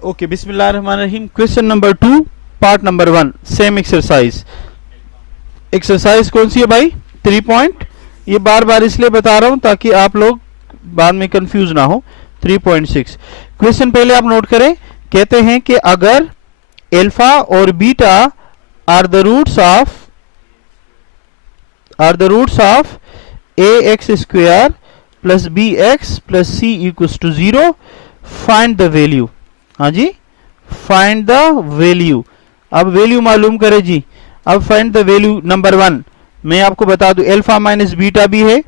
Okay, बिस्मिल्लाहिर्रहमानिर्रहीम। Question number 2 part number 1 same exercise. Exercise कौन सी है भाई? 3 पॉइंट। ये बार बार इसलिए बता रहा हूं ताकि आप लोग बाद में कंफ्यूज ना हो। 3.6 क्वेश्चन पहले आप नोट करें। कहते हैं कि अगर अल्फा और beta are the roots of ax square plus bx plus c equals to 0, find the value. हाँ जी, फाइंड द वैल्यू। अब वैल्यू मालूम करे जी। अब फाइंड द वैल्यू नंबर 1 मैं आपको बता दूं, अल्फा माइनस बीटा भी है।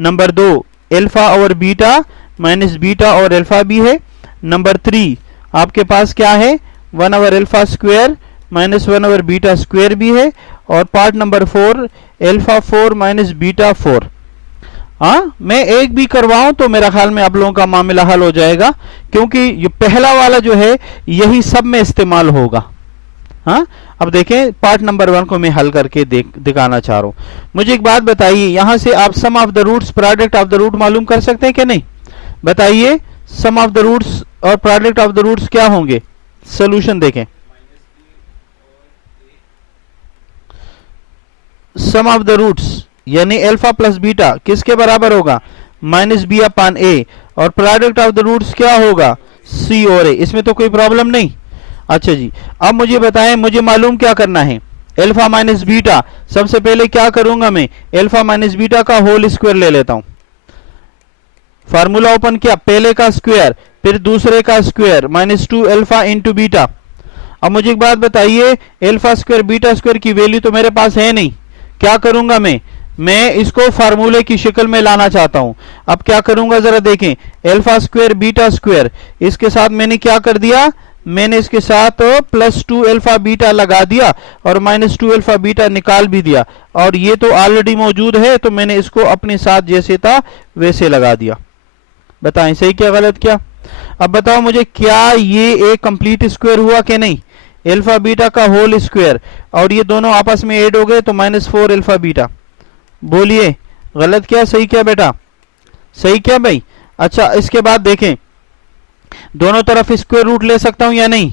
नंबर 2 अल्फा और बीटा माइनस बीटा और अल्फा भी है। नंबर 3 आपके पास क्या है? 1 over alpha square minus 1 over beta square भी है। और part number 4 alpha 4 minus beta 4। हाँ, मैं एक भी करवाऊं तो मेरा ख्याल में आप लोगों का मामला हल हो जाएगा, क्योंकि ये पहला वाला जो है यही सब में इस्तेमाल होगा। हाँ, अब देखें पार्ट नंबर 1 को मैं हल करके दिखाना चाह रहा हूं। मुझे एक बात बताइए, यहां से आप sum of the roots product of the root मालूम कर सकते हैं कि नहीं? बताइए, सम ऑफ द रूट्स और प्रोडक्ट ऑफ द रूट्स क्या होंगे? सोल्यूशन देखें। सम ऑफ द रूट्स यानी अल्फा प्लस बीटा किसके बराबर होगा? Minus b upon a. और प्रोडक्ट ऑफ द रूट्स क्या होगा? सी और ए। इसमें तो कोई प्रॉब्लम नहीं। अच्छा जी, अब मुझे बताएं, मुझे मालूम क्या करना है? Alpha minus beta. सबसे पहले क्या करूंगा मैं? अल्फा माइनस बीटा का होल स्क्वायर ले लेता हूं। फार्मूला ओपन किया, पहले का स्क्वायर फिर दूसरे का square minus 2 alpha into beta. अब मुझे एक बात बताइए, अल्फा स्क्वायर बीटा स्क्वायर की वैल्यू तो मेरे पास है नहीं। क्या करूंगा मैं इसको फार्मूले की शक्ल में लाना चाहता हूं। अब क्या करूंगा जरा देखें। अल्फा स्क्वायर बीटा स्क्वायर, इसके साथ मैंने क्या कर दिया? मैंने इसके साथ प्लस 2 अल्फा बीटा लगा दिया और माइनस 2 अल्फा बीटा निकाल भी दिया। और ये तो ऑलरेडी मौजूद है, तो मैंने इसको अपने साथ जैसे था वैसे लगा दिया। बताएं सही क्या गलत क्या? अब बताओ मुझे, क्या ये एक कंप्लीट स्क्वायर हुआ कि नहीं? अल्फा बीटा का होल स्क्वायर, और ये दोनों आपस में ऐड हो गए तो माइनस 4 अल्फा बीटा। बोलिए गलत क्या सही क्या बेटा? सही क्या भाई? अच्छा, इसके बाद देखें, दोनों तरफ स्क्वायर रूट ले सकता हूं या नहीं?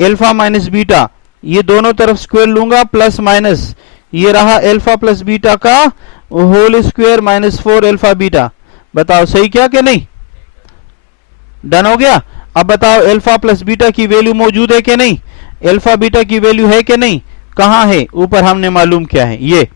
अल्फा माइनस बीटा, ये दोनों तरफ स्क्वायर लूंगा, प्लस माइनस, ये रहा अल्फा प्लस बीटा का whole square minus 4 alpha beta. बताओ सही क्या कि नहीं? डन हो गया। अब बताओ, अल्फा प्लस बीटा की वैल्यू मौजूद है कि नहीं? अल्फा बीटा की वैल्यू है कि नहीं? कहां है? ऊपर हमने मालूम किया है। ये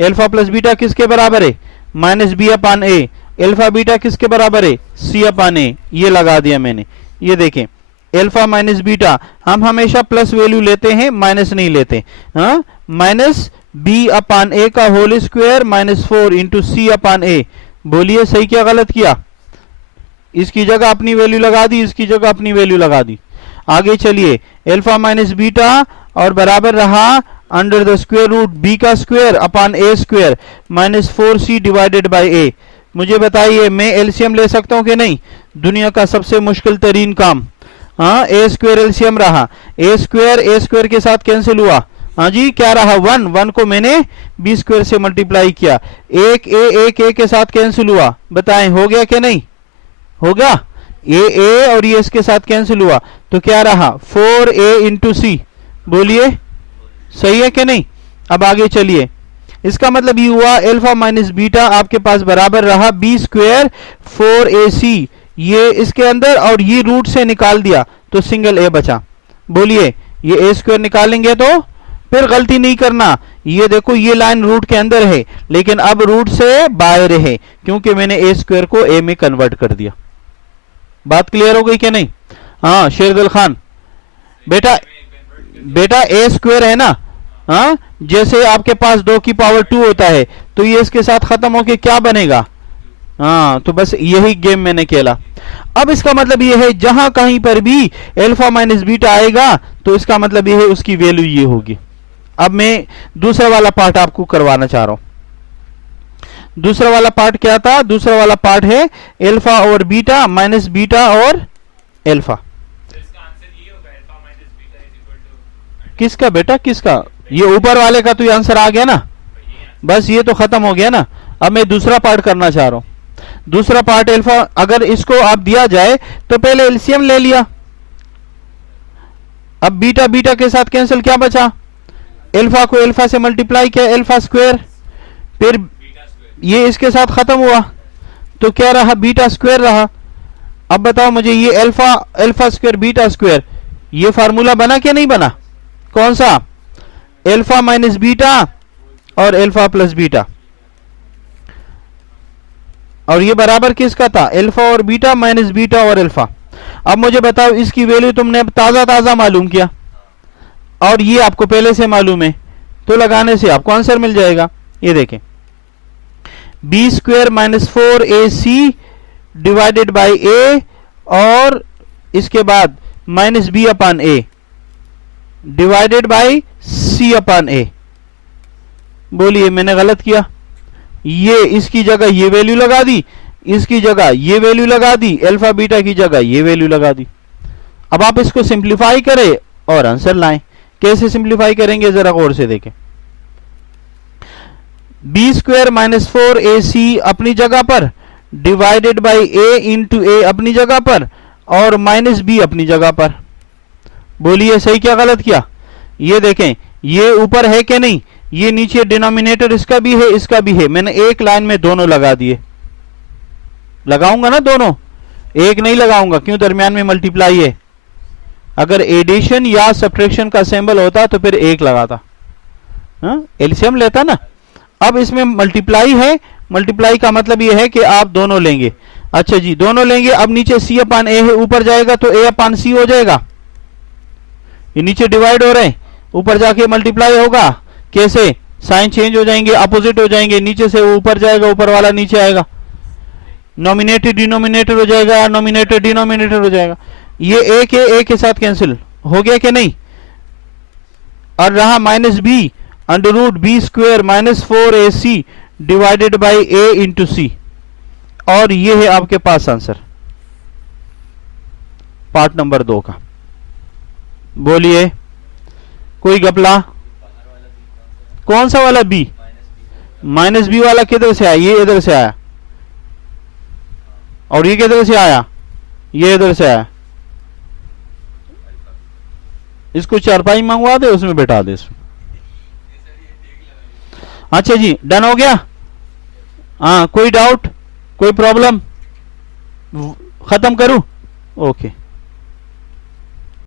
अल्फा प्लस बीटा किसके बराबर है? माइनस बी अपान ए। अल्फा बीटा किसके बराबर है? सी अपान ए। ये लगा दिया मैंने। ये देखें, अल्फा माइनस बीटा, हम हमेशा प्लस वैल्यू लेते हैं, माइनस नहीं लेते। हाँ, माइनस बी अपान ए का whole square minus 4 into C upon a. बोलिए सही क्या गलत किया? इसकी जगह अपनी वैल्यू लगा दी, इसकी जगह अपनी वैल्यू लगा दी। आगे चलिए, अल्फा माइनस बीटा और बराबर रहा under the square root b का square upon a square minus 4c divided by a. मुझे बताइए, मैं एलसीएम ले सकता हूं कि नहीं? दुनिया का सबसे मुश्किल तरीन काम। हाँ, ए स्क्वायर एलसीएम रहा। ए स्क्वायर के साथ कैंसिल हुआ। हाँ जी, क्या रहा? 1 को मैंने बी स्क्वायर से मल्टीप्लाई किया। एक ए के साथ कैंसिल हुआ। बताएं हो गया कि नहीं? होगा। ए और ये इसके साथ कैंसिल हुआ तो क्या रहा? 4a इंटू सी। बोलिए सही है कि नहीं? अब आगे चलिए, इसका मतलब ये हुआ अल्फा माइनस बीटा आपके पास बराबर रहा बी स्क्वायर 4ac। ये इसके अंदर और ये रूट से निकाल दिया तो सिंगल ए बचा। बोलिए, ये ए स्क्वायर निकालेंगे तो फिर गलती नहीं करना। ये देखो, ये लाइन रूट के अंदर है लेकिन अब रूट से बाहर है, क्योंकि मैंने ए स्क्वायर को ए में कन्वर्ट कर दिया। बात क्लियर हो गई कि नहीं? हाँ शेरदुल खान, बेटा ए स्क्वायर है ना। हाँ, जैसे आपके पास 2 की पावर 2 होता है तो ये इसके साथ खत्म होके क्या बनेगा? हाँ, तो बस यही गेम मैंने खेला। अब इसका मतलब ये है, जहां कहीं पर भी अल्फा माइनस बीटा आएगा तो इसका मतलब ये है उसकी वैल्यू ये होगी। अब मैं दूसरा वाला पार्ट आपको करवाना चाह रहा हूं। दूसरा वाला पार्ट क्या था? दूसरा वाला पार्ट है अल्फा और बीटा माइनस बीटा और अल्फा। किसका बेटा, किसका? ये ऊपर वाले का तो ये आंसर आ गया ना। बस ये तो खत्म हो गया ना। अब मैं दूसरा पार्ट करना चाह रहा हूं। दूसरा पार्ट अल्फा, अगर इसको आप दिया जाए तो पहले एलसीएम ले लिया। अब बीटा बीटा के साथ कैंसिल, क्या बचा? अल्फा को अल्फा से मल्टीप्लाई किया, अल्फा स्क्वायर, फिर ये इसके साथ खत्म हुआ तो क्या रहा? बीटा स्क्वायर रहा। अब बताओ मुझे, ये alpha alpha square beta square, ये फार्मूला बना क्या नहीं बना? कौन सा? अल्फा माइनस बीटा और अल्फा प्लस बीटा, और ये बराबर किसका था? अल्फा और बीटा माइनस बीटा और अल्फा। अब मुझे बताओ, इसकी वैल्यू तुमने ताजा ताजा मालूम किया और ये आपको पहले से मालूम है, तो लगाने से आपको आंसर मिल जाएगा। ये देखें, b square minus 4ac divided by a, और इसके बाद minus b upon a divided by c upon a. बोलिए मैंने गलत किया? ये इसकी जगह ये वैल्यू लगा दी, इसकी जगह ये वैल्यू लगा दी, अल्फा बीटा की जगह ये वैल्यू लगा दी। अब आप इसको सिंप्लीफाई करें और आंसर लाएं। कैसे सिंप्लीफाई करेंगे जरा गौर से देखें। बी स्क्वायर माइनस 4ac अपनी जगह पर, डिवाइडेड बाई ए इंटू ए अपनी जगह पर, और माइनस बी अपनी जगह पर। बोलिए सही क्या गलत किया? ये देखें, ये ऊपर है कि नहीं, ये नीचे डिनोमिनेटर इसका भी है इसका भी है, मैंने एक लाइन में दोनों लगा दिए। लगाऊंगा ना दोनों, एक नहीं लगाऊंगा, क्यों? दरमियान में मल्टीप्लाई है। अगर एडिशन या सब्ट्रैक्शन का सिंबल होता तो फिर एक लगाता, एलसीएम लेता ना। अब इसमें मल्टीप्लाई है, मल्टीप्लाई का मतलब यह है कि आप दोनों लेंगे। अच्छा जी, दोनों लेंगे। अब नीचे सी अपान ए है, ऊपर जाएगा तो ए अपान सी हो जाएगा। ये नीचे डिवाइड हो रहे हैं, ऊपर जाके मल्टीप्लाई होगा। कैसे? साइन चेंज हो जाएंगे, अपोजिट हो जाएंगे, नीचे से ऊपर जाएगा, ऊपर वाला नीचे आएगा, नॉमिनेटर डिनोमिनेटर हो जाएगा, नॉमिनेटर डिनोमिनेटर हो जाएगा। ये ए के साथ कैंसिल हो गया कि नहीं? और रहा minus b under root b square minus 4ac divided by a into c, और ये है आपके पास आंसर पार्ट नंबर 2 का। बोलिए कोई गपला? कौन सा वाला बी? माइनस बी वाला किधर से आया? ये इधर से आया, और ये किधर से आया? ये इधर से आया। इसको चारपाई मंगवा दे, उसमें बैठा दे इसमें। अच्छा जी, डन हो गया? हाँ, कोई डाउट, कोई प्रॉब्लम? खत्म करूं? ओके।